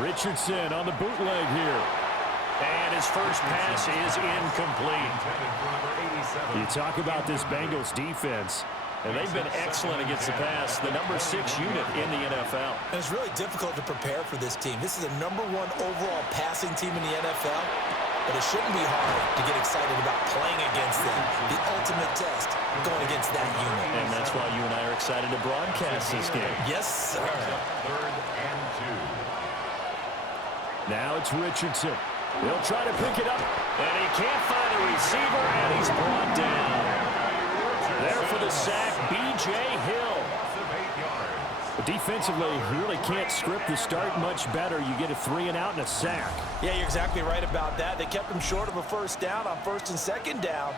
Richardson on the bootleg here. And his first pass is incomplete. You talk about this Bengals defense, and they've been excellent against the pass, the number 6 unit in the NFL. And it's really difficult to prepare for this team. This is a number 1 overall passing team in the NFL, but it shouldn't be hard to get excited about playing against them. The ultimate test going against that unit. And that's why you and I are excited to broadcast this game. Yes, sir. 3rd and 2. Now it's Richardson. He'll try to pick it up, and he can't find the receiver, and he's brought down. There for the sack, B.J. Hill. But defensively, you really can't script the start much better. You get a 3 and out and a sack. Yeah, you're exactly right about that. They kept him short of a first down on 1st and 2nd down.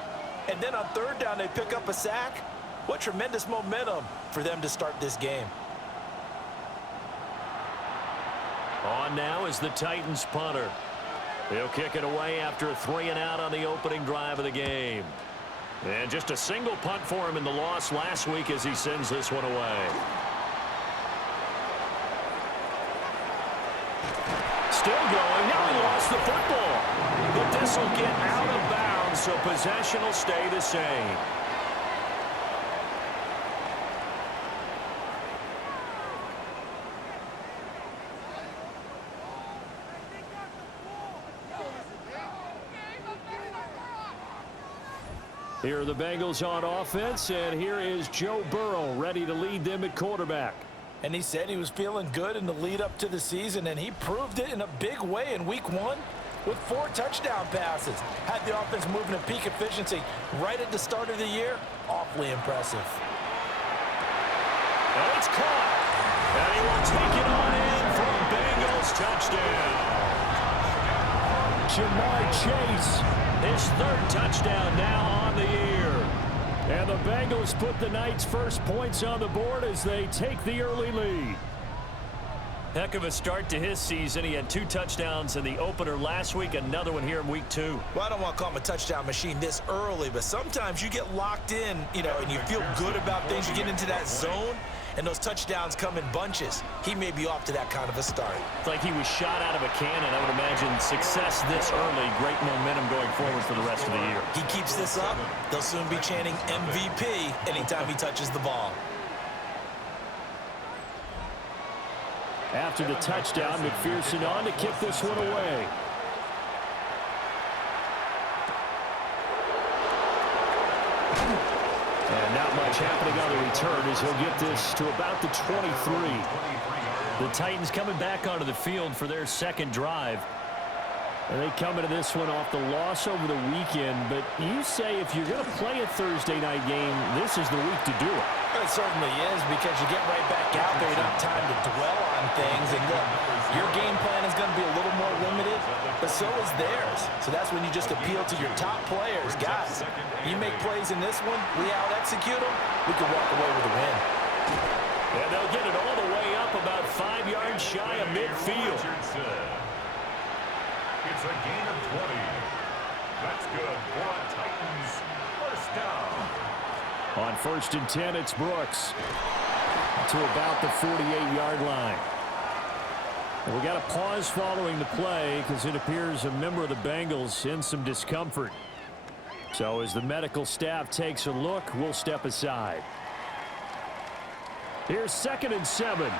And then on 3rd down, they pick up a sack. What tremendous momentum for them to start this game. On now is the Titans punter. He'll kick it away after a 3 and out on the opening drive of the game. And just a single punt for him in the loss last week as he sends this one away. Still going. Now he lost the football. But this will get out of bounds, so possession will stay the same. Here are the Bengals on offense, and here is Joe Burrow ready to lead them at quarterback. And he said he was feeling good in the lead up to the season, and he proved it in a big way in week 1 with 4 touchdown passes. Had the offense moving at peak efficiency right at the start of the year. Awfully impressive. And it's caught. And he will take it on in for a Bengals touchdown. Jamar Chase, his 3rd touchdown now on the year. And the Bengals put the Knights' first points on the board as they take the early lead. Heck of a start to his season. He had 2 touchdowns in the opener last week, another one here in week 2. Well, I don't want to call him a touchdown machine this early, but sometimes you get locked in, and you feel good about things. You get into that zone, and those touchdowns come in bunches. He may be off to that kind of a start. It's like he was shot out of a cannon. I would imagine success this early, great momentum going forward for the rest of the year. He keeps this up, they'll soon be chanting MVP anytime he touches the ball. After the touchdown, McPherson on to kick this one away. And not much happening on the return as he'll get this to about the 23. The Titans coming back onto the field for their 2nd drive. And they come into this one off the loss over the weekend. But you say if you're going to play a Thursday night game, this is the week to do it. It certainly is, because you get right back out there. You don't have time to dwell on things. And look, your game plan is going to be a little more limited, but so is theirs. So that's when you just appeal to your top players. Guys, you make plays in this one, we out-execute them, we can walk away with a win. And they'll get it all the way up about 5 yards shy of midfield. It's a gain of 20. That's good for a Titans first down. On 1st and 10, it's Brooks to about the 48-yard line. And we got a pause following the play because it appears a member of the Bengals in some discomfort. So as the medical staff takes a look, we'll step aside. Here's 2nd and 7.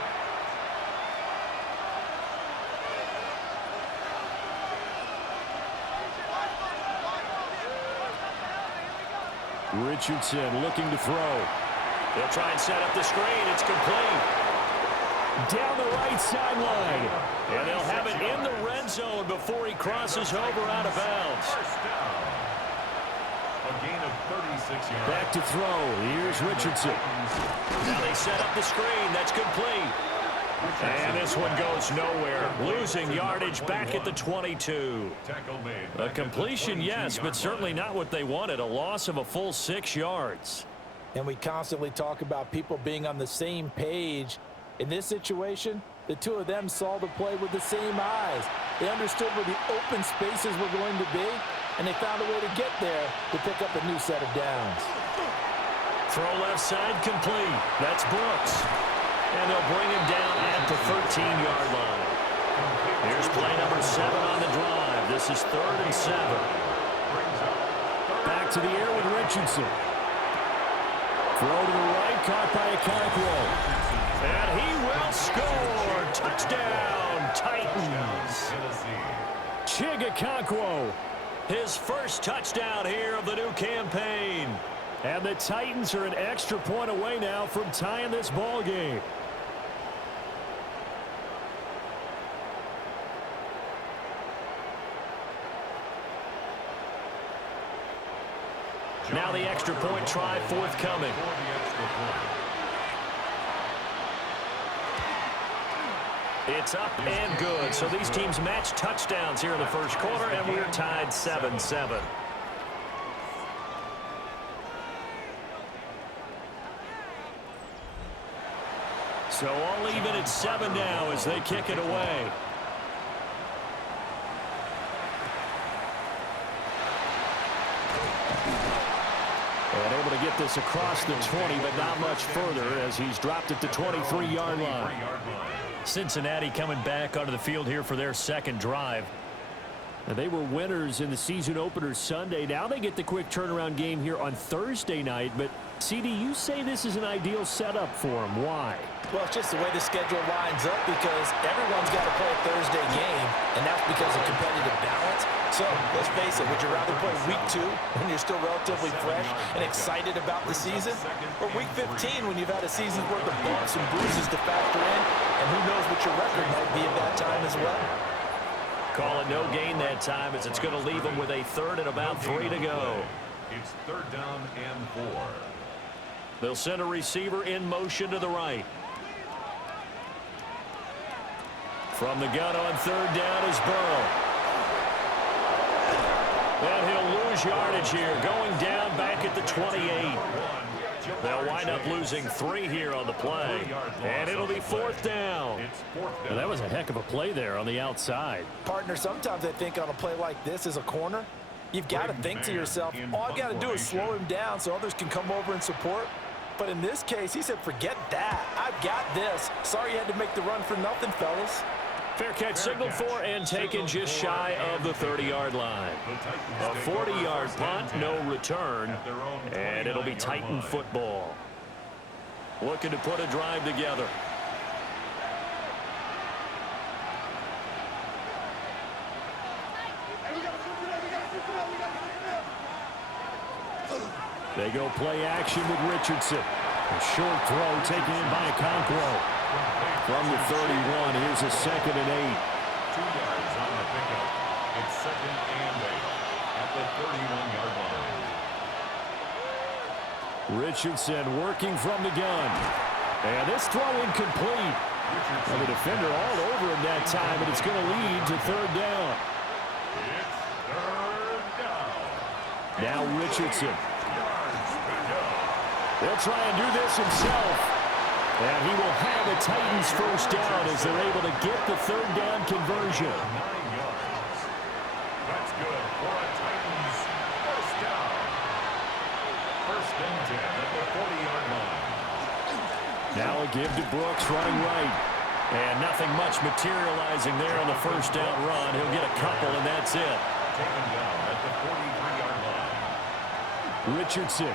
Richardson looking to throw. They'll try and set up the screen. It's complete. Down the right sideline. And they'll have it in the red zone before he crosses over out of bounds. A gain of 36 yards. Back to throw. Here's Richardson. Now they set up the screen. That's complete. And this one goes nowhere. Losing yardage back at the 22. A completion, yes, but certainly not what they wanted. A loss of a full 6 yards. And we constantly talk about people being on the same page. In this situation, the two of them saw the play with the same eyes. They understood where the open spaces were going to be, and they found a way to get there to pick up a new set of downs. Throw left side complete. That's Brooks. And they'll bring him down at the 13-yard line. Here's play number 7 on the drive. This is 3rd and 7. Back to the air with Richardson. Throw to the right, caught by Okonkwo. And he will score. Touchdown, Titans. Chig Okonkwo, his first touchdown here of the new campaign. And the Titans are an extra point away now from tying this ball game. Now the extra point try forthcoming. It's up and good. So these teams match touchdowns here in the first quarter, and we're tied 7-7. So all even at 7 now as they kick it away. And able to get this across the 20, but not much further as he's dropped it to 23-yard line. Cincinnati coming back onto the field here for their second drive. And they were winners in the season opener Sunday. Now they get the quick turnaround game here on Thursday night. But, CD, you say this is an ideal setup for them. Why? Well, it's just the way the schedule lines up because everyone's got to play a Thursday game, and that's because of competitive balance. So, let's face it, would you rather play week 2 when you're still relatively fresh and excited about the season? Or week 15 when you've had a season's worth of bumps and bruises to factor in, and who knows what your record might be at that time as well? Call it no gain that time as it's going to leave them with a 3rd and about 3 to go. It's 3rd down and 4. They'll send a receiver in motion to the right. From the gun on 3rd down is Burrow. And he'll lose yardage here, going down back at the 28. They'll wind up losing 3 here on the play. And it'll be 4th down. And that was a heck of a play there on the outside. Partner, sometimes I think on a play like this as a corner, you've got to think to yourself, all I've got to do is slow him down so others can come over and support. But in this case, he said, forget that. I've got this. Sorry you had to make the run for nothing, fellas. Fair catch signaled for and taken just shy of the 30-yard line. A 40-yard punt, no return, and it'll be Titan football. Looking to put a drive together. They go play action with Richardson. A short throw taken in by Okonkwo. From the 31, here's a 2nd and 8. 2 yards on the pickup. It's 2nd and 8 at the 31-yard line. Richardson working from the gun. And this throw incomplete. And the defender all over him that time, and it's going to lead to 3rd down. It's 3rd down. Now Richardson. They'll try and do this himself. And he will have a Titans first down as they're able to get the 3rd down conversion. 9 yards. That's good for a Titans first down. 1st and 10 at the 40-yard line. Now a give to Brooks running right. And nothing much materializing there on the first down run. He'll get a couple, and that's it. Taken down at the 43-yard line. Richardson.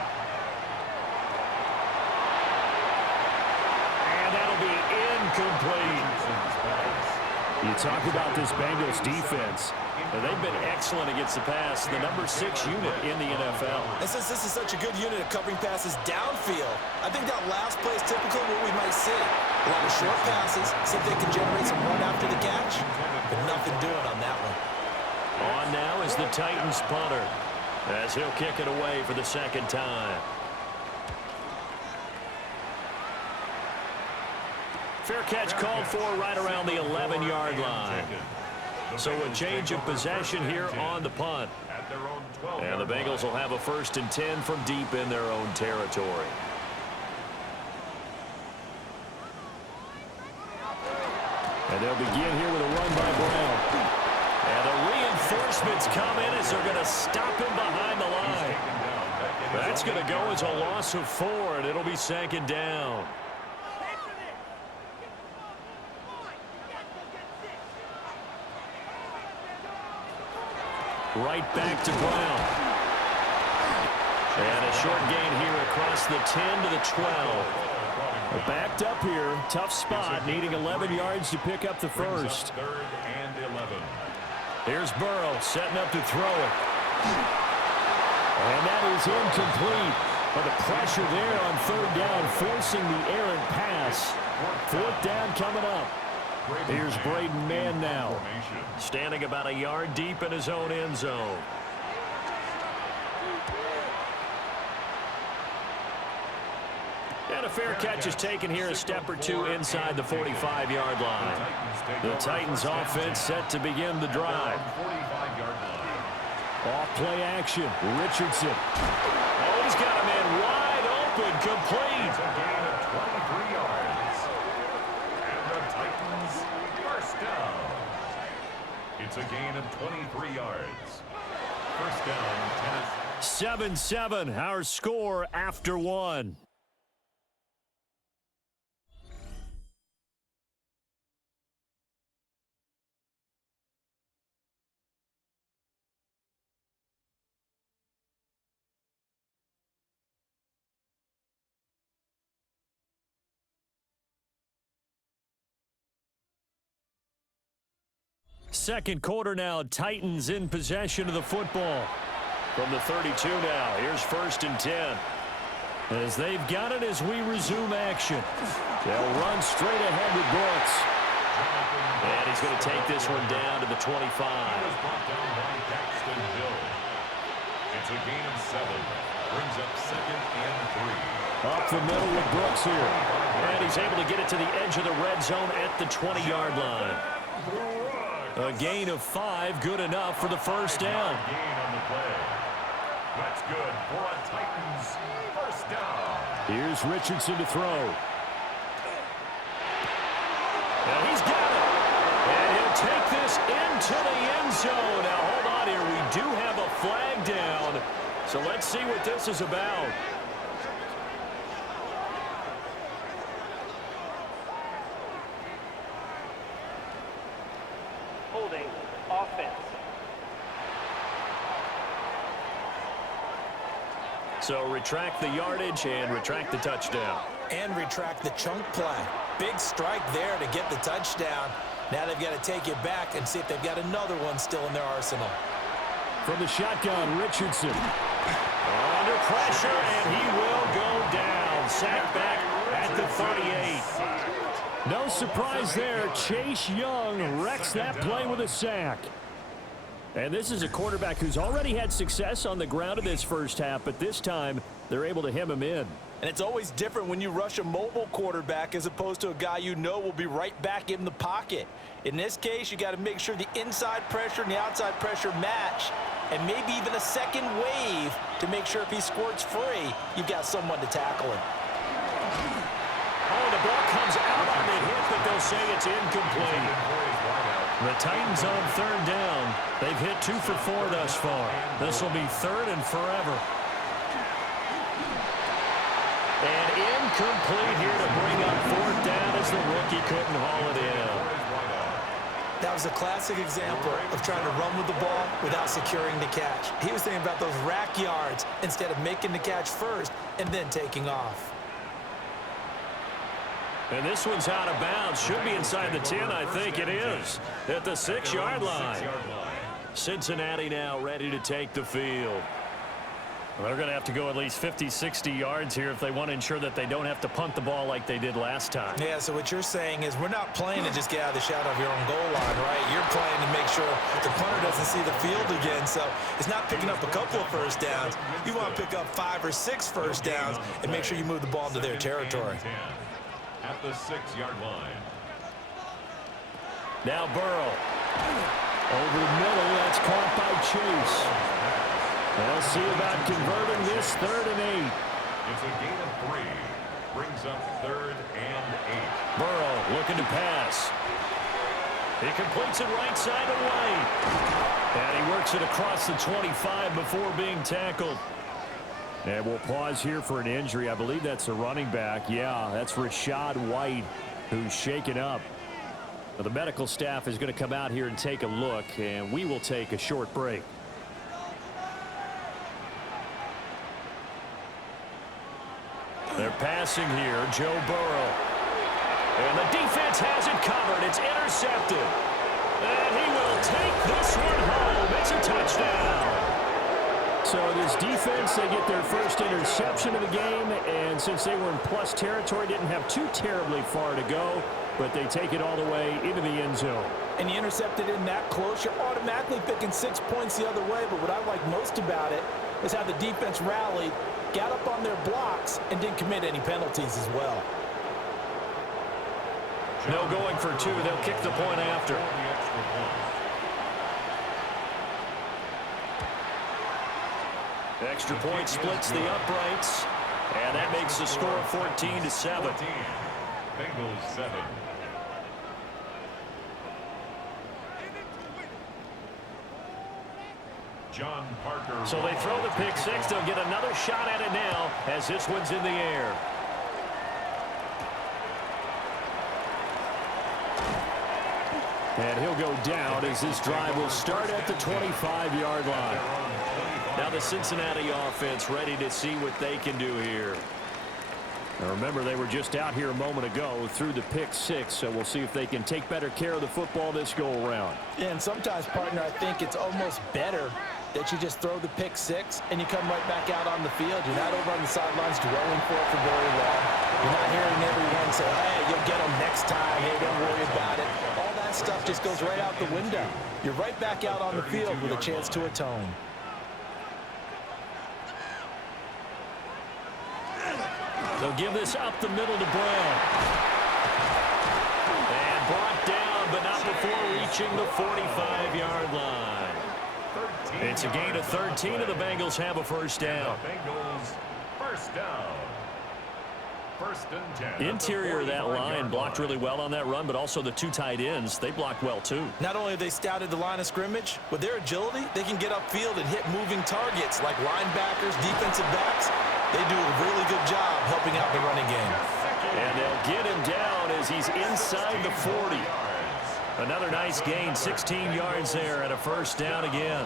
Incomplete. You talk about this Bengals defense. They've been excellent against the pass. The number 6 unit in the NFL. And since this is such a good unit of covering passes downfield, I think that last play is typically what we might see. A lot of short passes, see if they can generate some run after the catch. But nothing doing on that one. On now is the Titans punter as he'll kick it away for the 2nd time. Fair catch called for right around the 11-yard line. So a change of possession here on the punt. And the Bengals will have a 1st and 10 from deep in their own territory. And they'll begin here with a run by Brown. And the reinforcements come in as they're going to stop him behind the line. That's going to go as a loss of 4, and it'll be 2nd down. right back to Brown. And a short gain here across the 10 to the 12. Backed up here, tough spot, needing 11 yards to pick up the first. Third and 11. Here's Burrow setting up to throw it. And that is incomplete. But the pressure there on third down, forcing the errant pass. Fourth down coming up. Here's Braden Mann now, standing about a yard deep in his own end zone. And a fair catch is taken here, a step or two inside the 45-yard line. The Titans offense set to begin the drive. Off play action, Richardson. Oh, he's got a man wide open, complete. It's a gain of 23 yards. And the Titans first down. It's a gain of 23 yards. First down, Tennessee. 7-7, our score after one. Second quarter now, Titans in possession of the football. From the 32 now, here's 1st and 10. As they've got it as we resume action. They'll run straight ahead with Brooks. And he's going to take this one down to the 25. It's a gain of 7. Brings up 2nd and 3. Up the middle with Brooks here. And he's able to get it to the edge of the red zone at the 20-yard line. A gain of 5, good enough for the first down. Gain on the play. That's good for a Titans first down. Here's Richardson to throw. Now he's got it. And he'll take this into the end zone. Now hold on here. We do have a flag down. So let's see what this is about. So retract the yardage and retract the touchdown. And retract the chunk play. Big strike there to get the touchdown. Now they've got to take it back and see if they've got another one still in their arsenal. From the shotgun, Richardson. Under pressure, and he will go down. Sacked back at the 38. No surprise there. Chase Young wrecks that play with a sack. And this is a quarterback who's already had success on the ground in this first half, but this time they're able to hem him in. And it's always different when you rush a mobile quarterback as opposed to a guy you know will be right back in the pocket. In this case, you got to make sure the inside pressure and the outside pressure match, and maybe even a second wave to make sure if he squirts free, you've got someone to tackle him. Oh, the ball comes out on the hit, but they'll say it's incomplete. The Titans on third down. They've hit 2 for 4 thus far. This will be 3rd and forever. And incomplete here to bring up 4th down as the rookie couldn't haul it in. That was a classic example of trying to run with the ball without securing the catch. He was thinking about those rack yards instead of making the catch first and then taking off. And this one's out of bounds. Should be inside the 10, I think it is. At the 6-yard line. Cincinnati now ready to take the field. Well, they're going to have to go at least 50, 60 yards here if they want to ensure that they don't have to punt the ball like they did last time. Yeah, so what you're saying is we're not playing to just get out of the shadow of your own goal line, right? You're playing to make sure the punter doesn't see the field again. So it's not picking up a couple of first downs. You want to pick up 5 or 6 first downs and make sure you move the ball into their territory. At the 6-yard line. Now Burrow. Over the middle, that's caught by Chase. They'll see about converting this 3rd and 8. It's a gain of 3. Brings up 3rd and 8. Burrow looking to pass. He completes it right side away. And he works it across the 25 before being tackled. And we'll pause here for an injury. I believe that's a running back. Yeah, that's Rashad White, who's shaken up. But the medical staff is going to come out here and take a look, and we will take a short break. They're passing here, Joe Burrow. And the defense has it covered. It's intercepted. And he will take this one home. It's a touchdown. So this defense, they get their first interception of the game, and since they were in plus territory, didn't have too terribly far to go, but they take it all the way into the end zone. And you intercepted in that close, you're automatically picking 6 points the other way, but what I like most about it is how the defense rallied, got up on their blocks, and didn't commit any penalties as well. No going for two. They'll kick the point after. Extra point splits the uprights, and that makes the score 14-7. Bengals 7. John Parker. So they throw the pick six. They'll get another shot at it now as this one's in the air. And he'll go down as this drive will start at the 25-yard line. Now the Cincinnati offense ready to see what they can do here. Now remember, they were just out here a moment ago through the pick six, so we'll see if they can take better care of the football this go-around. Yeah, and sometimes, partner, I think it's almost better that you just throw the pick six and you come right back out on the field. You're not over on the sidelines dwelling for it for very long. You're not hearing everyone say, hey, you'll get them next time. Hey, don't worry about it. All that stuff just goes right out the window. You're right back out on the field with a chance to atone. They'll give this up the middle to Brown. And brought down, but not before reaching the 45-yard line. It's a gain of 13, and the Bengals have a first down. Bengals first down. First and 10. Interior of that line blocked really well on that run, but also the two tight ends, they blocked well too. Not only have they scouted the line of scrimmage, with their agility, they can get upfield and hit moving targets like linebackers, defensive backs. They do a really good job helping out the running game. And they'll get him down as he's inside the 40. Another nice gain, 16 yards there, and a first down again.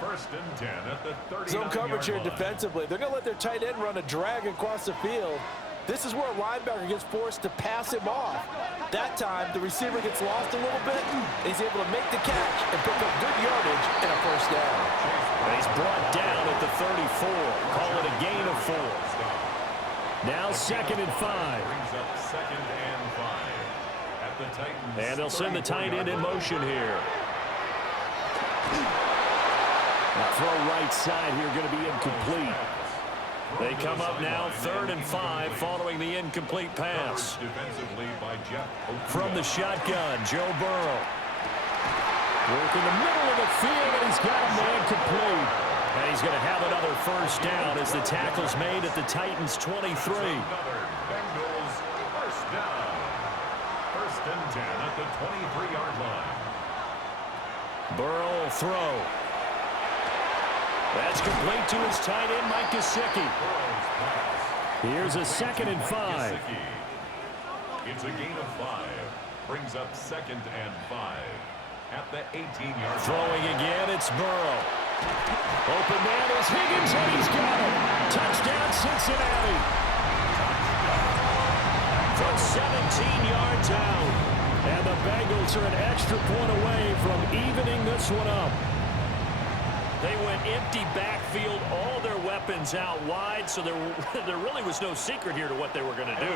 First and 10 at the 39-yard Zone coverage here line. defensively. They're going to let their tight end run a drag across the field. This is where a linebacker gets forced to pass him off. That time, the receiver gets lost a little bit, and he's able to make the catch and pick up good yardage and a first down. And he's brought down at the 34. Call it a gain of 4. Now 2nd and 5. Brings up 2nd and 5 at the Titans. And they'll send the tight end in motion here. The throw right side here going to be incomplete. They come up now 3rd and 5 following the incomplete pass. From the shotgun, Joe Burrow. Working the middle of the field, and he's got a man complete. And he's going to have another first down as the tackle's made at the Titans' 23. Bengals first down. First and 10 at the 23-yard line. Burrow will throw. That's complete to his tight end, Mike Gesicki. Here's a 2nd and 5. It's a gain of 5. Brings up 2nd and 5 at the 18-yard line. Throwing again, it's Burrow. Open man is Higgins, and he's got it. Touchdown, Cincinnati. From 17 yards out. And the Bengals are an extra point away from evening this one up. They went empty backfield, all their weapons out wide, so there really was no secret here to what they were going to do.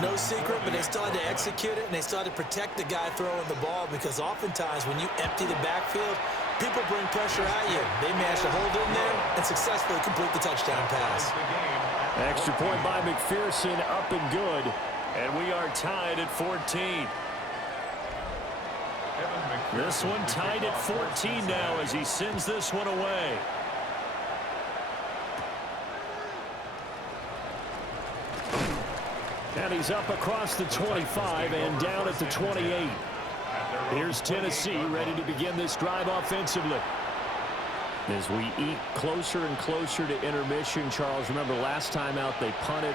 No secret, but they still had to execute it, and they still had to protect the guy throwing the ball, because oftentimes when you empty the backfield, people bring pressure at you. They managed to hold in there and successfully complete the touchdown pass. Extra point by McPherson, up and good, and we are tied at 14. This one tied at 14 now as he sends this one away. And he's up across the 25 and down at the 28. Here's Tennessee ready to begin this drive offensively. As we eat closer and closer to intermission, Charles, remember last time out they punted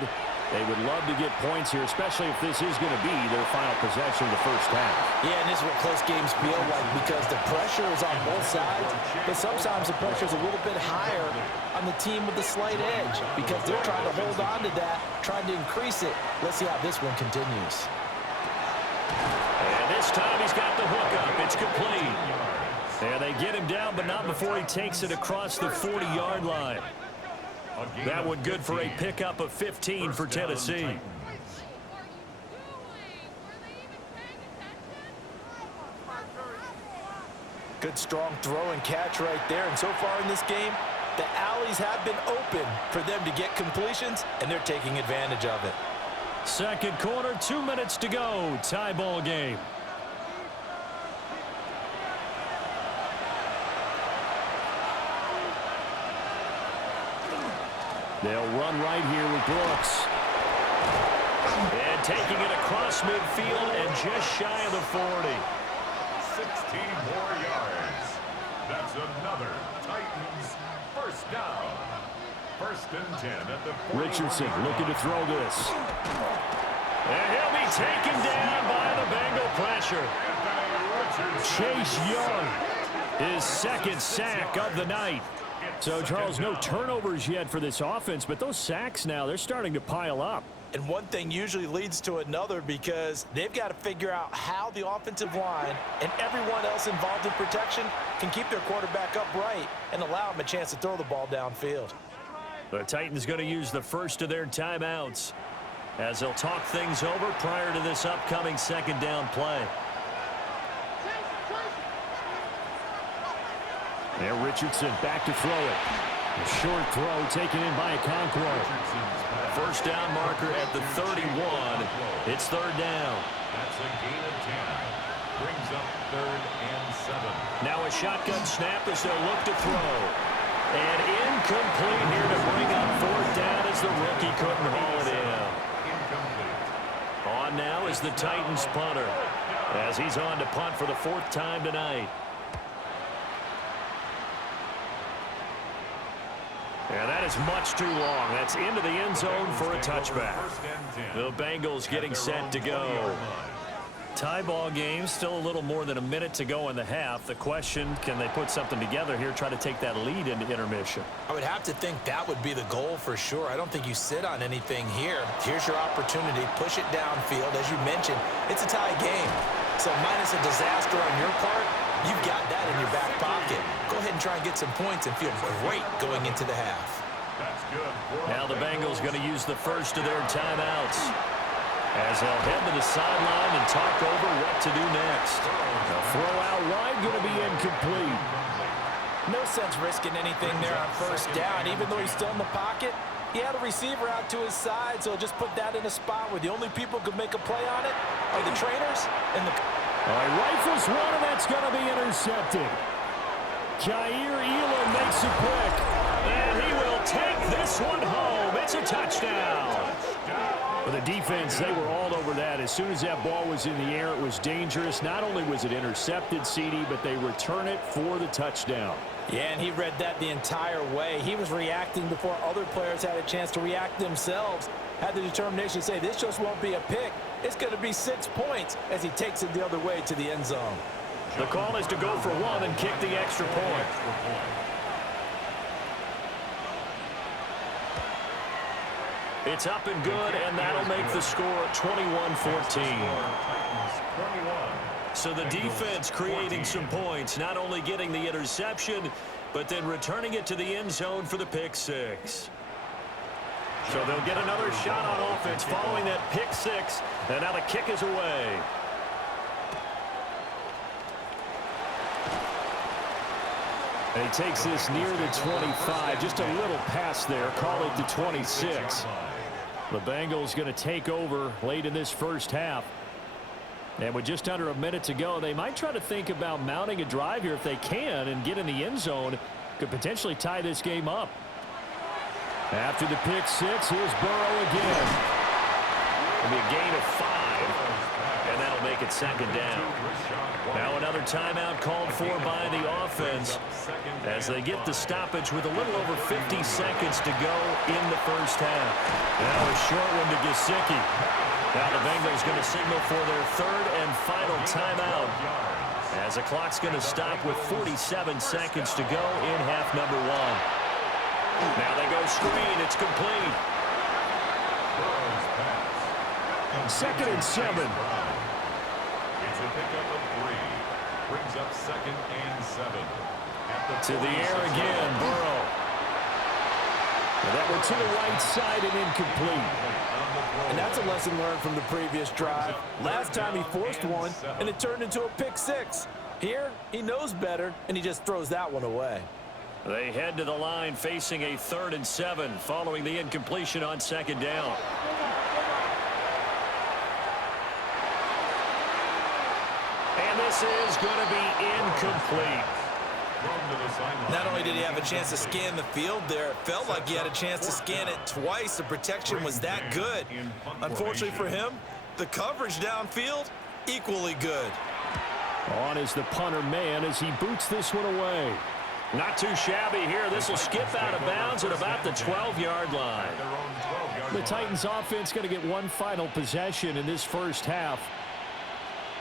They would love to get points here, especially if this is going to be their final possession of the first half. Yeah, and this is what close games feel like because the pressure is on both sides, but sometimes the pressure is a little bit higher on the team with the slight edge because they're trying to hold on to that, trying to increase it. Let's see how this one continues. And this time he's got the hook up. It's complete. And they get him down, but not before he takes it across the 40-yard line. That one good for a pickup of 15 for Tennessee. Good strong throw and catch right there. And so far in this game, the alleys have been open for them to get completions, and they're taking advantage of it. Second quarter, 2 minutes to go. Tie ball game. They'll run right here with Brooks. And taking it across midfield and just shy of the 40. 16 more yards. That's another Titans first down. First and 10 at the 40. Richardson looking to throw this. And he'll be taken down by the Bengal pressure. Chase Young, his second sack of the night. So, Charles, no turnovers yet for this offense, but those sacks now, they're starting to pile up. And one thing usually leads to another because they've got to figure out how the offensive line and everyone else involved in protection can keep their quarterback upright and allow him a chance to throw the ball downfield. The Titans going to use the first of their timeouts as they'll talk things over prior to this upcoming second down play. There, Richardson back to throw it. A short throw taken in by Okonkwo. First down marker at the 31. It's third down. That's a gain of 10. Brings up 3rd and 7. Now a shotgun snap as they'll look to throw. And incomplete here to bring up fourth down as the rookie couldn't haul it in. Incomplete. On now is the Titans punter as he's on to punt for the 4th time tonight. And that is much too long. That's into the end zone for a touchback. The Bengals getting set to go. Tie ball game, still a little more than a minute to go in the half. The question, can they put something together here, try to take that lead into intermission? I would have to think that would be the goal for sure. I don't think you sit on anything here. Here's your opportunity. Push it downfield. As you mentioned, it's a tie game. So minus a disaster on your part, you've got that in your back pocket. Go ahead and try and get some points and feel great going into the half. That's good. Now the Bengals going to use the first of their timeouts as they'll head to the sideline and talk over what to do next. A throw out wide going to be incomplete. No sense risking anything there on first down. Even though he's still in the pocket, he had a receiver out to his side, so just put that in a spot where the only people who could make a play on it are the trainers and the... All right, rifles one, and that's going to be intercepted. Jair Elam makes a pick, and he will take this one home. It's a touchdown. For the defense, they were all over that. As soon as that ball was in the air, it was dangerous. Not only was it intercepted, CD, but they return it for the touchdown. Yeah, and he read that the entire way. He was reacting before other players had a chance to react themselves. Had the determination to say, this just won't be a pick. It's going to be 6 points as he takes it the other way to the end zone. The call is to go for one and kick the extra point. It's up and good, and that'll make the score 21-14. So the defense creating some points, not only getting the interception, but then returning it to the end zone for the pick six. So they'll get another shot on offense following that pick six, and now the kick is away. And he takes this near the 25, just a little pass there, call it the 26. The Bengals going to take over late in this first half. And with just under a minute to go, they might try to think about mounting a drive here if they can and get in the end zone. Could potentially tie this game up. After the pick six, here's Burrow again. It'll be a gain of 5, and that'll it'll make it second down. Now another timeout called for by the offense as they get the stoppage with a little over 50 seconds to go in the first half. Now a short one to Gesicki. Now the Bengals going to signal for their third and final timeout as the clock's going to stop with 47 seconds to go in half number one. Now they go screen. It's complete. Second and 7. It's a pickup of 3. Brings up second and 7. To the air again, Burrow. And that one to the right side and incomplete. And that's a lesson learned from the previous drive. Last time he forced one, and it turned into a pick six. Here, he knows better, and he just throws that one away. They head to the line facing a 3rd and 7 following the incompletion on second down. And this is going to be incomplete. Not only did he have a chance to scan the field there, it felt like he had a chance to scan it twice. The protection was that good. Unfortunately for him, the coverage downfield, equally good. On is the punter man as he boots this one away. Not too shabby here. This will skip out of bounds at about the 12-yard line. The Titans offense going to get one final possession in this first half.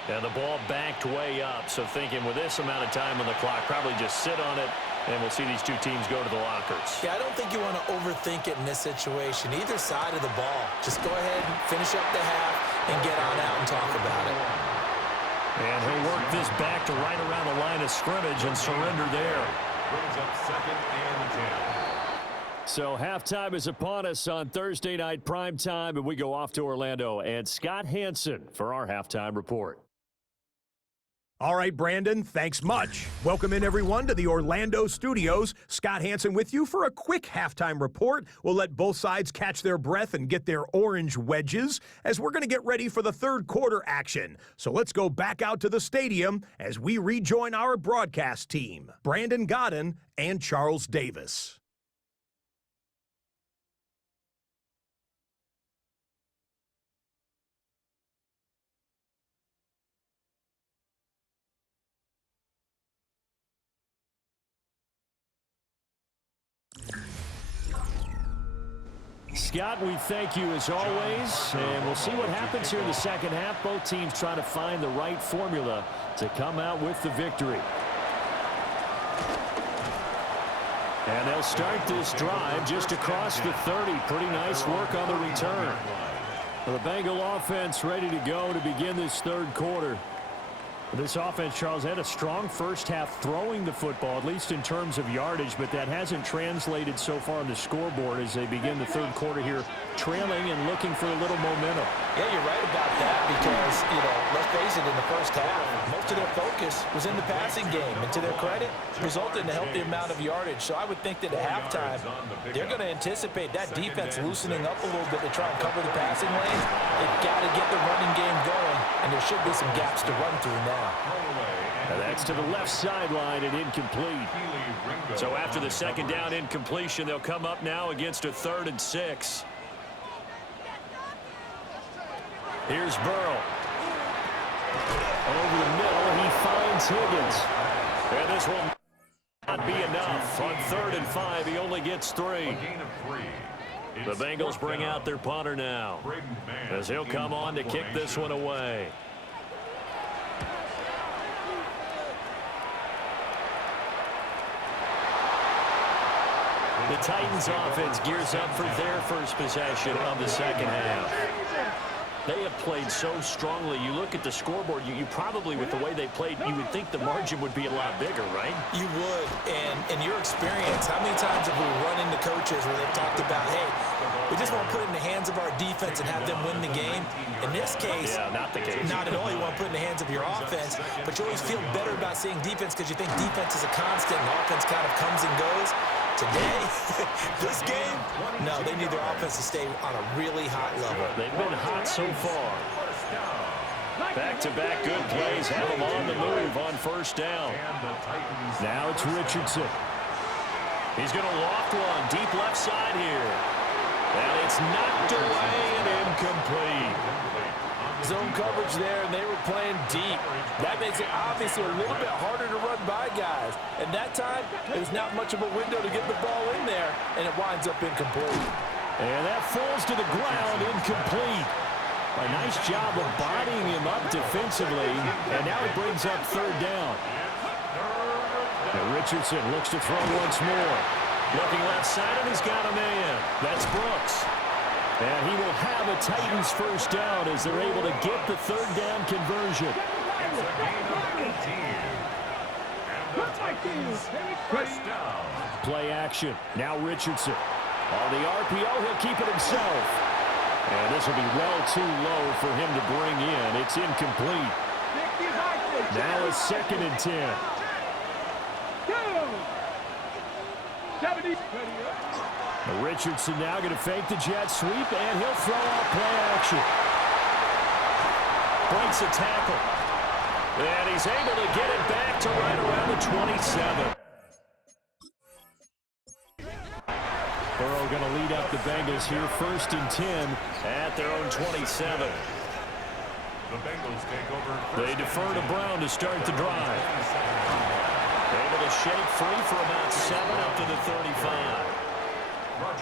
And the ball backed way up, so thinking with this amount of time on the clock, probably just sit on it, and we'll see these two teams go to the lockers. Yeah, I don't think you want to overthink it in this situation. Either side of the ball. Just go ahead and finish up the half and get on out and talk about it. And he'll work this back to right around the line of scrimmage and surrender there. Brings up second and 10. So halftime is upon us on Thursday night primetime, and we go off to Orlando. And Scott Hansen for our halftime report. All right, Brandon, thanks much. Welcome in, everyone, to the Orlando studios. Scott Hansen with you for a quick halftime report. We'll let both sides catch their breath and get their orange wedges as we're going to get ready for the third quarter action. So let's go back out to the stadium as we rejoin our broadcast team, Brandon Godden and Charles Davis. Scott, we thank you as always, and we'll see what happens here in the second half. Both teams trying to find the right formula to come out with the victory. And they'll start this drive just across the 30. Pretty nice work on the return. The Bengal offense ready to go to begin this third quarter. This offense, Charles, had a strong first half throwing the football, at least in terms of yardage, but that hasn't translated so far on the scoreboard as they begin the third quarter here, trailing and looking for a little momentum. Yeah, you're right about that because, let's face it, in the first half, most of their focus was in the passing game. And to their credit, resulted in a healthy amount of yardage. So I would think that at halftime, they're going to anticipate that defense loosening up a little bit to try and cover the passing lanes. They've got to get the running game going, and there should be some gaps to run through now. And that's to the left sideline and incomplete. So after the second down incompletion, they'll come up now against a 3rd and 6. Here's Burrow. Over the middle, he finds Higgins. And this will not be enough. On 3rd and 5, he only gets 3. The Bengals bring out their punter now as he'll come on to kick this one away. The Titans offense gears up for their first possession of the second half. They have played so strongly. You look at the scoreboard, you probably, with the way they played, you would think the margin would be a lot bigger, right? You would. And in your experience, how many times have we run into coaches where they've talked about, hey, we just want to put it in the hands of our defense and have them win the game? In this case, not the case. Not at all. You want to put it in the hands of your offense, but you always feel better about seeing defense because you think defense is a constant and offense kind of comes and goes. Today, this game, no, they need their offense to stay on a really hot level. They've been hot so far. Back-to-back good plays have them on the move on first down. Now it's Richardson. He's going to loft one deep left side here. And it's knocked away and incomplete. Zone coverage there, and they were playing deep. That makes it obviously a little bit harder to run by guys. And that time, there's not much of a window to get the ball in there, and it winds up incomplete. And that falls to the ground, incomplete. A nice job of bodying him up defensively, and now it brings up third down. And Richardson looks to throw once more. Looking left side, and he's got a man. That's Brooks. And he will have a Titans first down as they're able to get the third down conversion. It's a gain of 18. And the Titans first down. Play action. Now Richardson. On the RPO, he'll keep it himself. And this will be well too low for him to bring in. It's incomplete. Now it's 2nd and 10. Richardson now going to fake the jet sweep, and he'll throw out play action. Breaks a tackle. And he's able to get it back to right around the 27. Burrow going to lead up the Bengals here, 1st and 10 at their own 27. The Bengals take over. They defer to Brown to start the drive. Able to shake free for about 7 up to the 35.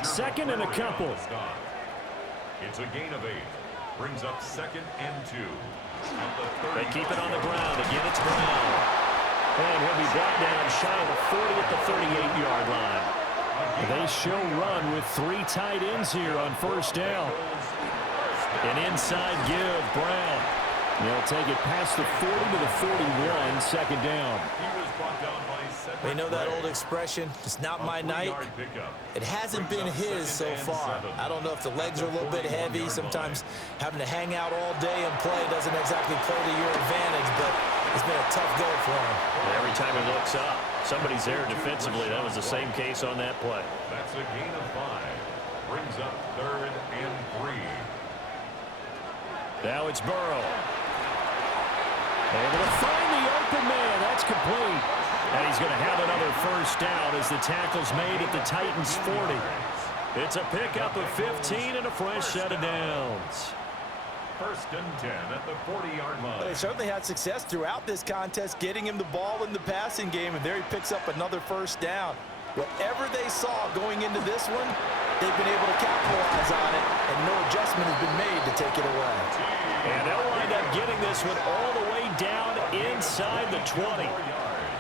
2nd and a couple. It's a gain of 8. Brings up 2nd and 2. They keep it on the ground. Again, it's Brown. And he'll be brought down shy of the 40 at the 38-yard line. They show run with 3 tight ends here on first down. An inside give, Brown. They'll take it past the 40 to the 41, 2nd down. We know that old expression, it's not my night. It hasn't been his so far. I don't know if the legs are a little bit heavy. Sometimes having to hang out all day and play doesn't exactly play to your advantage, but it's been a tough go for him. Every time he looks up, somebody's there defensively. That was the same case on that play. That's a gain of 5. Brings up 3rd and 3. Now it's Burrow. Able to find the open man. That's complete. And he's going to have another first down as the tackle's made at the Titans' 40. It's a pickup of 15 and a fresh set of downs. 1st and 10 at the 40-yard line. They certainly had success throughout this contest, getting him the ball in the passing game, and there he picks up another first down. Whatever they saw going into this one, they've been able to capitalize on it, and no adjustment has been made to take it away. And they'll wind up getting this one all the way down inside the 20.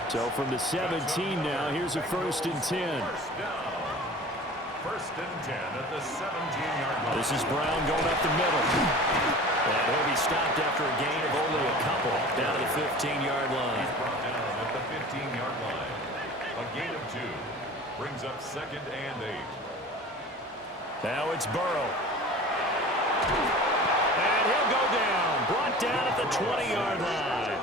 So from the 17 now, here's a 1st and 10. 1st and 10 at the 17-yard line. This is Brown going up the middle. And he'll be stopped after a gain of only a couple down to the 15-yard line. He's brought down at the 15-yard line. A gain of 2. Brings up 2nd and 8. Now it's Burrow. And he'll go down. Brought down at the 20-yard line.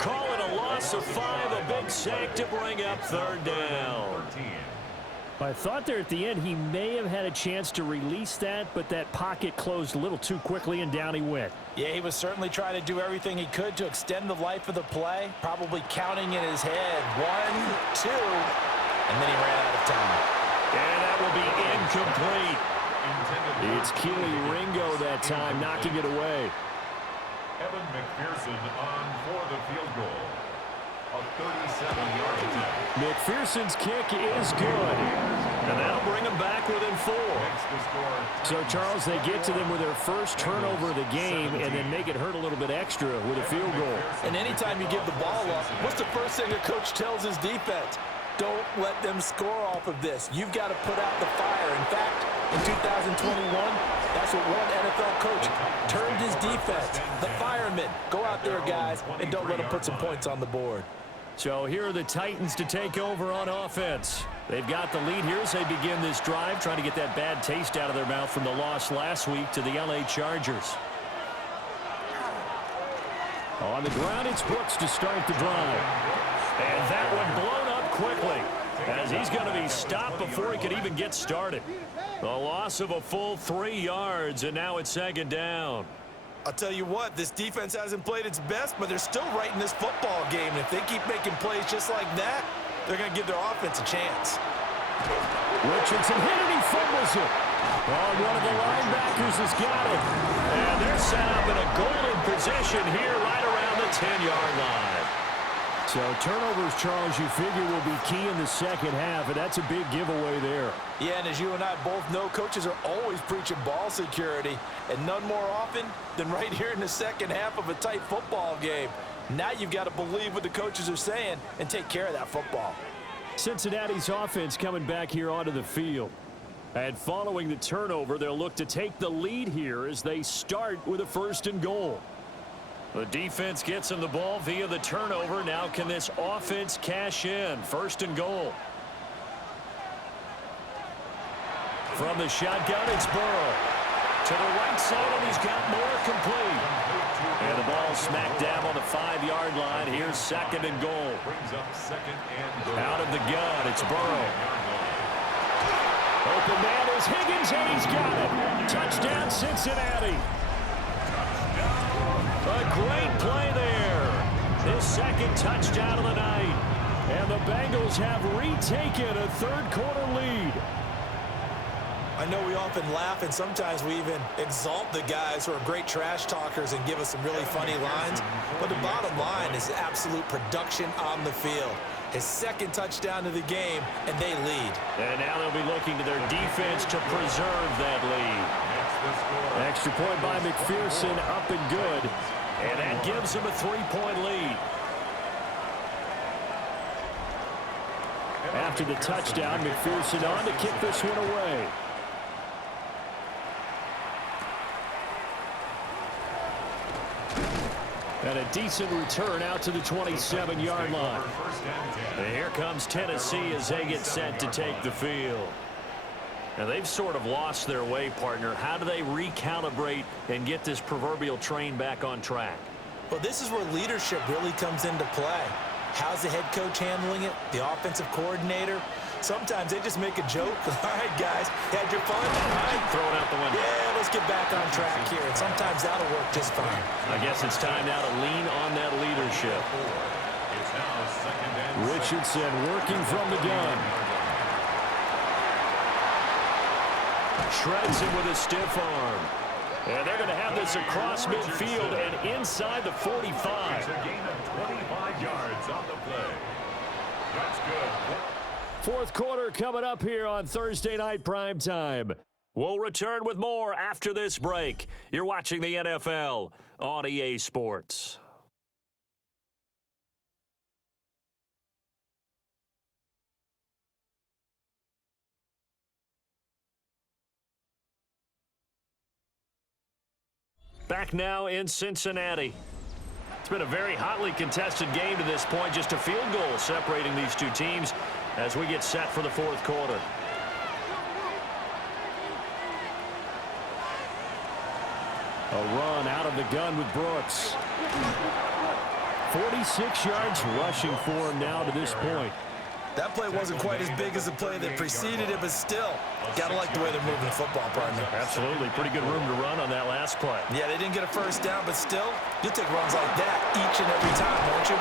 Call it a loss of 5. A big sack to bring up 3rd down. I thought there at the end he may have had a chance to release that, but that pocket closed a little too quickly, and down he went. Yeah, he was certainly trying to do everything he could to extend the life of the play, probably counting in his head 1, 2, and then he ran out of time. And that will be incomplete. It's Keely Ringo that time, knocking it away. Evan McPherson on for the field goal. A 37-yard attempt. McPherson's kick is good. And that'll bring them back within 4. So, Charles, they get to them with their first turnover of the game and then make it hurt a little bit extra with a field goal. And anytime you give the ball up, what's the first thing a coach tells his defense? Don't let them score off of this. You've got to put out the fire. In fact, in 2021, that's what one NFL coach termed his defense. The firemen. Go out there, guys, and don't let them put some points on the board. So here are the Titans to take over on offense. They've got the lead here as they begin this drive, trying to get that bad taste out of their mouth from the loss last week to the LA Chargers. On the ground, it's Brooks to start the drive. And that one blown up quickly as he's going to be stopped before he could even get started. A loss of a full 3 yards, and now it's 2nd down. I'll tell you what, this defense hasn't played its best, but they're still right in this football game. And if they keep making plays just like that, they're going to give their offense a chance. Richardson hit it, he fumbles it. One of the linebackers has got it. And they're set up in a golden position here right around the 10-yard line. So turnovers, Charles, you figure will be key in the second half, and that's a big giveaway there. Yeah, and as you and I both know, coaches are always preaching ball security, and none more often than right here in the second half of a tight football game. Now you've got to believe what the coaches are saying and take care of that football. Cincinnati's offense coming back here onto the field. And following the turnover, they'll look to take the lead here as they start with a 1st and goal. The defense gets him the ball via the turnover. Now can this offense cash in? 1st and goal. From the shotgun, it's Burrow. To the right side, and he's got more complete. And the ball smacked down on the 5-yard line. Here's 2nd and goal. Out of the gun, it's Burrow. Open man is Higgins, and he's got it. Touchdown, Cincinnati. A great play there. His 2nd touchdown of the night. And the Bengals have retaken a 3rd-quarter lead. I know we often laugh, and sometimes we even exalt the guys who are great trash talkers and give us some really funny lines. But the bottom line is absolute production on the field. His 2nd touchdown of the game, and they lead. And now they'll be looking to their defense to preserve that lead. Extra point by McPherson, up and good. And that gives them a 3-point lead. After the touchdown, McPherson on to kick this one away. And a decent return out to the 27-yard line. And here comes Tennessee as they get set to take the field. Now, they've sort of lost their way, partner. How do they recalibrate and get this proverbial train back on track? Well, this is where leadership really comes into play. How's the head coach handling it? The offensive coordinator? Sometimes they just make a joke. All right, guys, had your fun? All right. Throw it out the window. Yeah, let's get back on track here. And sometimes that'll work just fine. I guess it's time now to lean on that leadership. Richardson working from the gun. Shreds him with a stiff arm. And they're going to have this across midfield and inside the 45. It's a gain of 25 yards on the play. That's good. 4th quarter coming up here on Thursday Night Primetime. We'll return with more after this break. You're watching the NFL on EA Sports. Back now in Cincinnati. It's been a very hotly contested game to this point. Just a field goal separating these two teams as we get set for the 4th quarter. A run out of the gun with Brooks. 46 yards rushing for him now to this point. That play wasn't quite as big as the play that preceded it, but still, gotta like the way they're moving the football, partner. Absolutely. Pretty good room to run on that last play. Yeah, they didn't get a 1st down, but still, you'll take runs like that each and every time, won't you?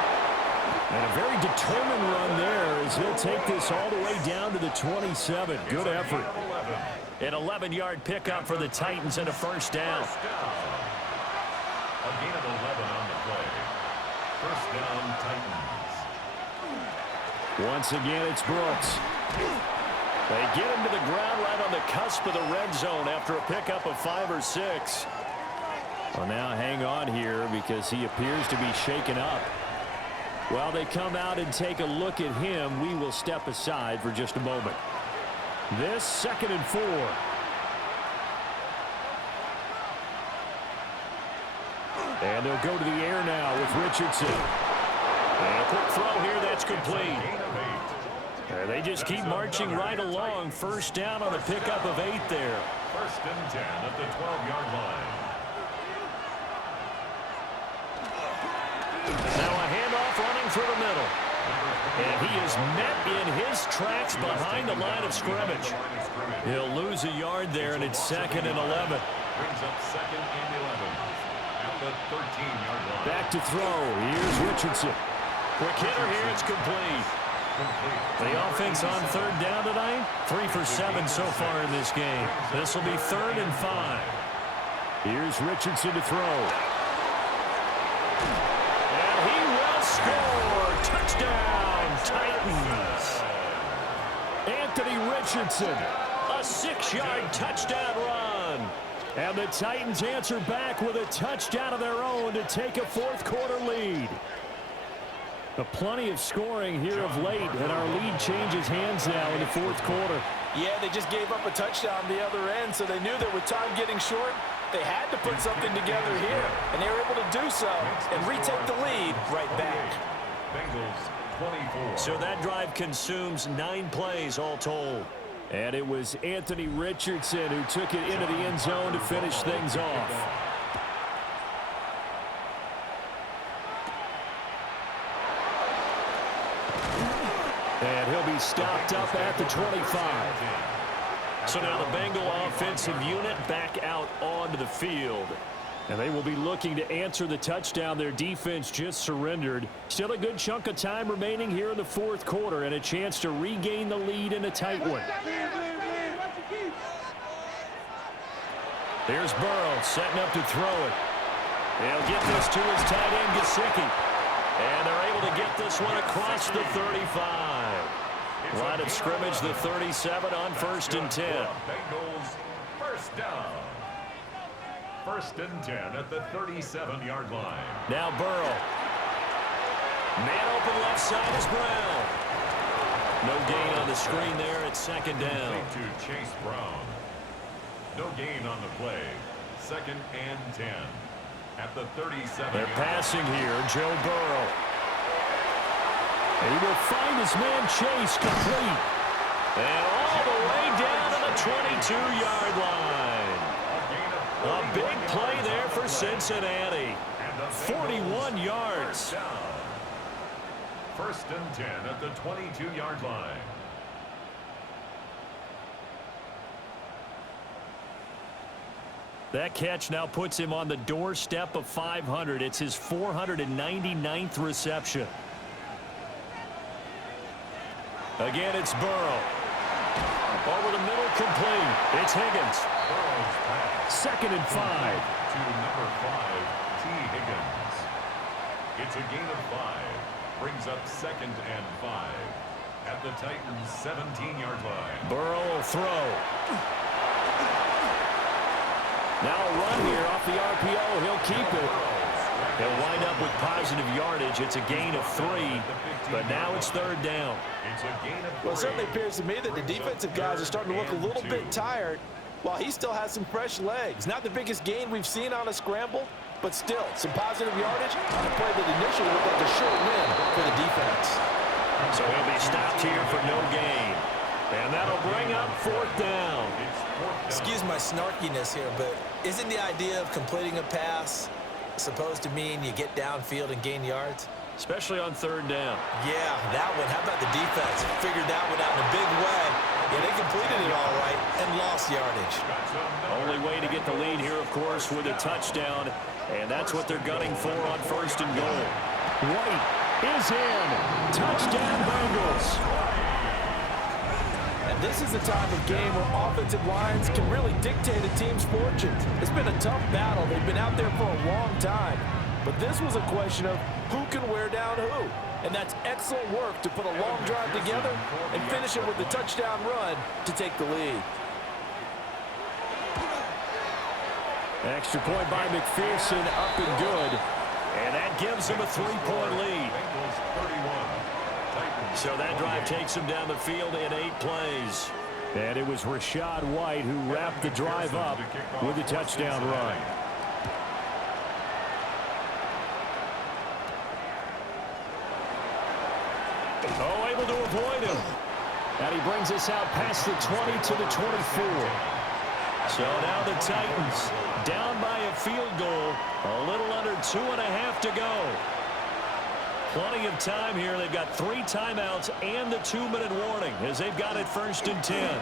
And a very determined run there as he'll take this all the way down to the 27. Good effort. An 11-yard pickup for the Titans and a 1st down. A gain of 11 on the play. 1st down, Titans. Once again, it's Brooks. They get him to the ground right on the cusp of the red zone after a pickup of 5 or 6. Well, now hang on here because he appears to be shaken up. While they come out and take a look at him, we will step aside for just a moment. This 2nd and 4. And they'll go to the air now with Richardson. And a quick throw here, that's complete. And they just keep marching right along. 1st down on a pickup of 8 there. 1st and 10 at the 12-yard line. Now a handoff running through the middle. And he is met in his tracks behind the line of scrimmage. He'll lose a yard there, and it's 2nd and 11. Brings up 2nd and 11 at the 13-yard line. Back to throw. Here's Richardson. Quick hitter here. It's complete. complete. The offense on third down tonight, 3 for 7 so far in this game. This will be 3rd and 5. Here's Richardson to throw. And he will score. Touchdown, Titans. Anthony Richardson, a 6-yard touchdown run. And the Titans answer back with a touchdown of their own to take a fourth-quarter lead. Plenty of scoring here of late, and our lead changes hands now in the fourth quarter. Yeah, they just gave up a touchdown the other end, so they knew that with time getting short, they had to put something together here, and they were able to do so and retake the lead right back. Bengals 24. So that drive consumes 9 plays all told. And it was Anthony Richardson who took it into the end zone to finish things off. And he'll be stopped up at the 25. So now the Bengal offensive unit back out onto the field. And they will be looking to answer the touchdown their defense just surrendered. Still a good chunk of time remaining here in the fourth quarter and a chance to regain the lead in a tight one. There's Burrow setting up to throw it. He'll get this to his tight end, Gesicki. And they're able to get this one across the 35. Line of scrimmage, the 37 on 1st and 10. Bengals first down. 1st and 10 at the 37-yard line. Now Burrow. Man open left side is Brown. No gain on the screen there at 2nd down. To Chase Brown. No gain on the play. 2nd and 10 at the 37. They're passing here, Joe Burrow. And he will find his man Chase complete. And all the way down to the 22-yard line. A big play there for Cincinnati. 41 yards. 1st and 10 at the 22-yard line. That catch now puts him on the doorstep of 500. It's his 499th reception. Again, it's Burrow. Over the middle, complete. It's Higgins. 2nd and 5. To number 5, T. Higgins. It's a gain of 5. Brings up 2nd and 5 at the Titans' 17-yard line. Burrow will throw. Now a run here off the RPO. He'll keep it. He'll wind up with positive yardage. It's a gain of 3, but now it's 3rd down. It's a gain of 3. Well, it certainly appears to me that the defensive guys are starting to look a little bit tired while he still has some fresh legs. Not the biggest gain we've seen on a scramble, but still some positive yardage on a play that initially looked like a sure win for the defense. So he'll be stopped here for no gain. And that'll bring up 4th down. Excuse my snarkiness here, but isn't the idea of completing a pass supposed to mean you get downfield and gain yards? Especially on 3rd down. Yeah, that one. How about the defense? Figured that one out in a big way. Yeah, they completed it all right and lost yardage. Only way to get the lead here, of course, with a touchdown. And that's what they're gunning for on 1st and goal. White is in. Touchdown, Bengals. And this is the time of game where offensive lines can really dictate a team's fortunes. It's been a tough battle. They've been out there for a long time. But this was a question of who can wear down who. And that's excellent work to put a long drive together and finish it with a touchdown run to take the lead. Extra point by McPherson, up and good. And that gives them a 3-point lead. So that drive takes them down the field in 8 plays. And it was Rachaad White who wrapped the drive up with a touchdown run. Oh, able to avoid him. And he brings us out past the 20 to the 24. So now the Titans down by a field goal. A little under 2.5 to go. Plenty of time here. They've got 3 timeouts and the 2-minute warning as they've got it 1st and 10.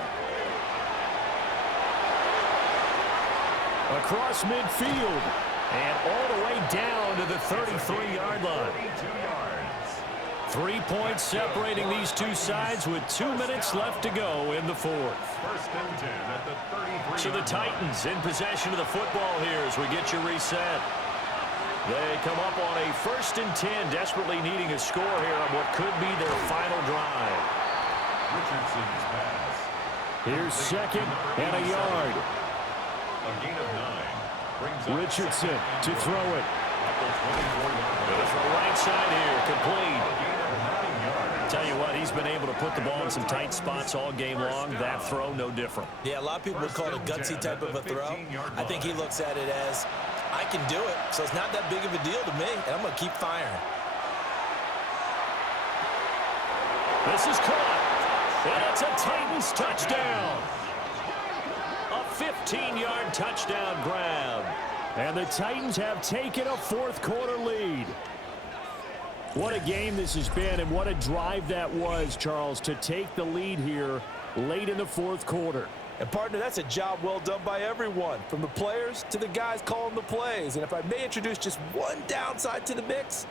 Across midfield and all the way down to the 33-yard line. 3 points separating these two sides with 2 minutes left to go in the fourth. First and 10 at the 33. So the Titans in possession of the football here as we get you reset. They come up on a 1st and 10, desperately needing a score here on what could be their final drive. Richardson's pass. Here's 2nd and a yard. A gain of 9. Brings up Richardson to throw it. at the 24-yard Gonna throw right side here, complete. A gain of 9 yards. Tell you what, he's been able to put the ball in some tight spots all game long. That throw, no different. Yeah, a lot of people would call it a gutsy type of a throw. I think he looks at it as, I can do it, so it's not that big of a deal to me, and I'm going to keep firing. This is caught, and it's a Titans touchdown. A 15-yard touchdown grab. And the Titans have taken a fourth-quarter lead. What a game this has been, and what a drive that was, Charles, to take the lead here late in the fourth quarter. And, partner, that's a job well done by everyone, from the players to the guys calling the plays. And if I may introduce just one downside to the mix,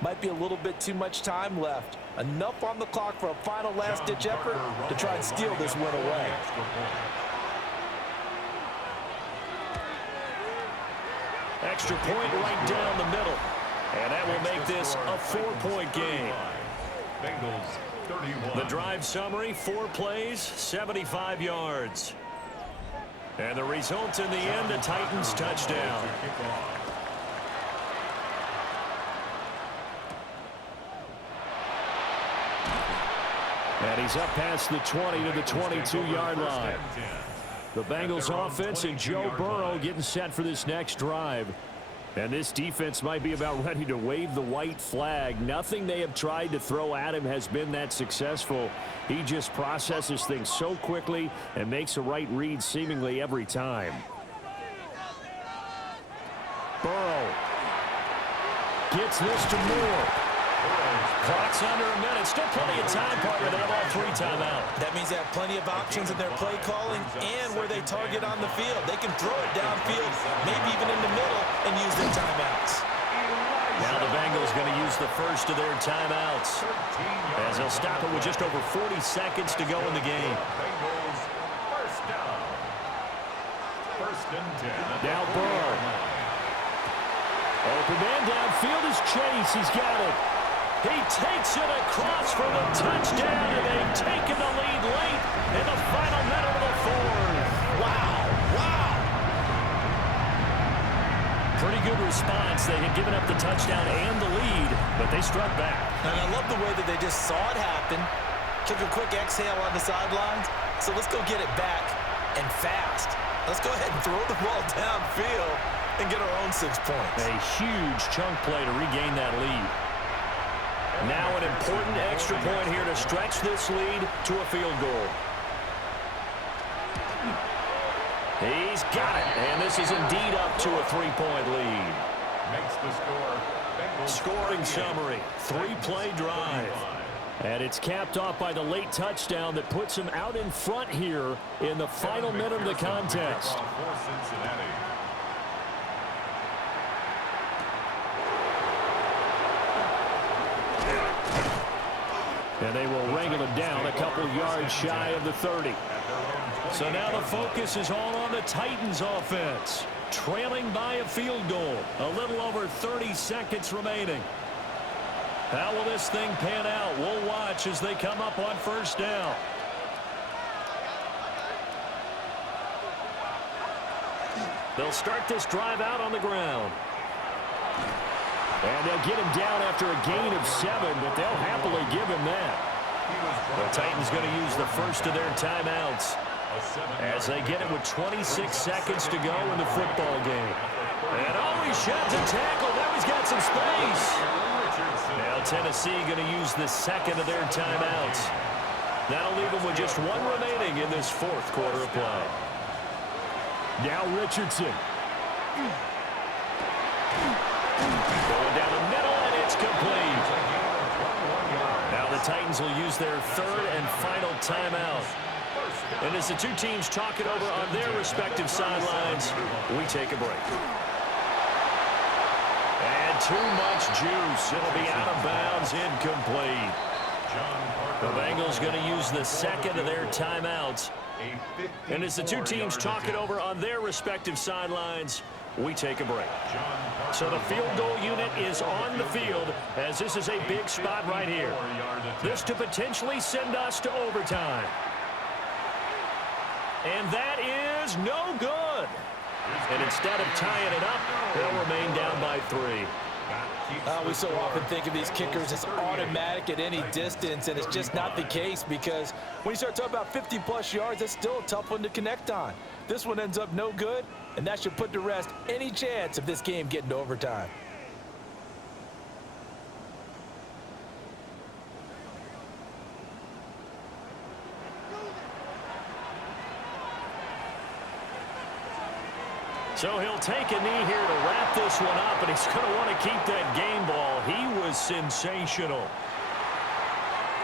might be a little bit too much time left. Enough on the clock for a final last-ditch effort to try and steal this win away. Extra point right down the middle. And that will make this a 4-point game. Bengals 31. The drive summary, 4 plays, 75 yards. And the result in the end, a Titans touchdown. And he's up past the 20 to the 22-yard line. The Bengals offense and Joe Burrow getting set for this next drive. And this defense might be about ready to wave the white flag. Nothing they have tried to throw at him has been that successful. He just processes things so quickly and makes a right read seemingly every time. Burrow gets this to Moore. Clock's under a minute. Still plenty of time, partner. They have all 3 timeouts. That means they have plenty of options in their play calling and where they target on the field. They can throw it downfield, maybe even in the middle, and use their timeouts. Now the Bengals going to use the first of their timeouts, as they'll stop it with just over 40 seconds to go in the game. Bengals first down. First and 10. Now Burrow. Open man downfield is Chase. He's got it. He takes it across for the touchdown, and they've taken the lead late in the final minute of the fourth. Wow. Pretty good response. They had given up the touchdown and the lead, but they struck back. And I love the way that they just saw it happen, took a quick exhale on the sidelines. So let's go get it back, and fast. Let's go ahead and throw the ball downfield and get our own 6 points. A huge chunk play to regain that lead. Now an important extra point here to stretch this lead to a field goal. He's got it, and this is indeed up to a 3-point lead. Makes the score. Bengals Scoring summary, 3-play drive. And it's capped off by the late touchdown that puts him out in front here in the final minute of the contest. For Cincinnati. And they will wrangle him down a couple yards shy of the 30. So now the focus is all on the Titans offense, trailing by a field goal. A little over 30 seconds remaining. How will this thing pan out? We'll watch as they come up on first down. They'll start this drive out on the ground. And they'll get him down after a gain of 7, but they'll happily give him that. The Titans going to use the first of their timeouts as they get it with 26 seconds to go in the football game. And he sheds a tackle. Now he's got some space. Now Tennessee going to use the second of their timeouts. That'll leave them with just 1 remaining in this fourth quarter of play. Now Richardson. Going down the middle, and it's complete. Now the Titans will use their third and final timeout. And as the two teams talk it over on their respective sidelines, we take a break. And too much juice. It'll be out of bounds, incomplete. The Bengals going to use the second of their timeouts. And as the two teams talk it over on their respective sidelines, we take a break. So the field goal unit is on the field as this is a big spot right here. This to potentially send us to overtime. And that is no good. And instead of tying it up, they'll remain down by 3. We so often think of these kickers as automatic at any distance, and it's just not the case because when you start talking about 50-plus yards, that's still a tough one to connect on. This one ends up no good, and that should put to rest any chance of this game getting to overtime. So he'll take a knee here to wrap this one up, and he's going to want to keep that game ball. He was sensational.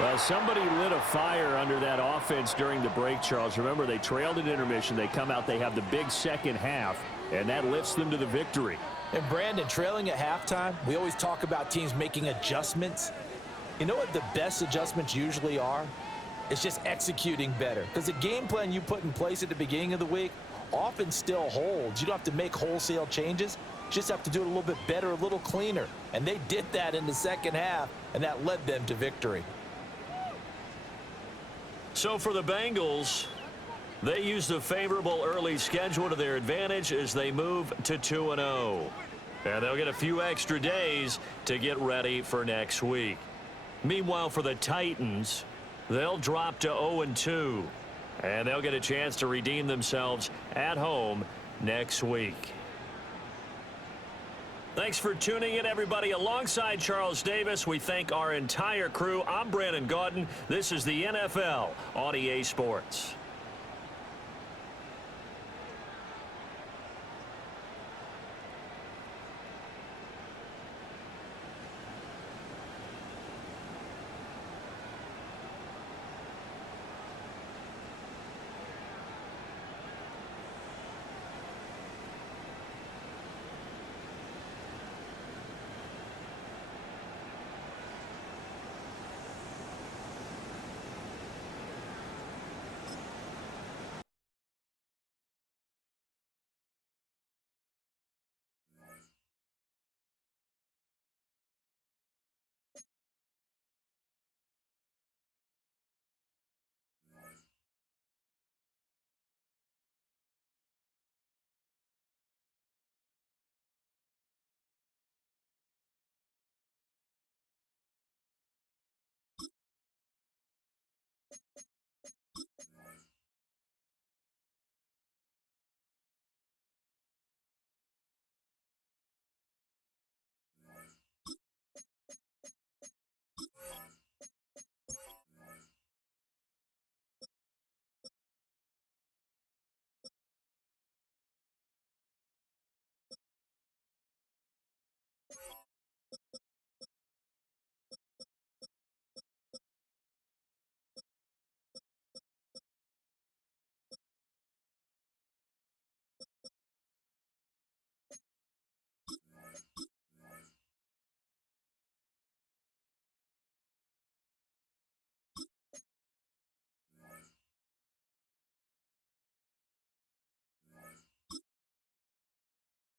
Well, somebody lit a fire under that offense during the break, Charles. Remember, they trailed at intermission. They come out, they have the big second half, and that lifts them to the victory. And Brandon, trailing at halftime, we always talk about teams making adjustments. You know what the best adjustments usually are? It's just executing better. Because the game plan you put in place at the beginning of the week often still holds. You don't have to make wholesale changes. You just have to do it a little bit better, a little cleaner. And they did that in the second half, and that led them to victory. So for the Bengals, they used a favorable early schedule to their advantage as they move to 2-0. And they'll get a few extra days to get ready for next week. Meanwhile, for the Titans, they'll drop to 0-2. And they'll get a chance to redeem themselves at home next week. Thanks for tuning in, everybody. Alongside Charles Davis, we thank our entire crew. I'm Brandon Gaudin. This is the NFL on EA Sports.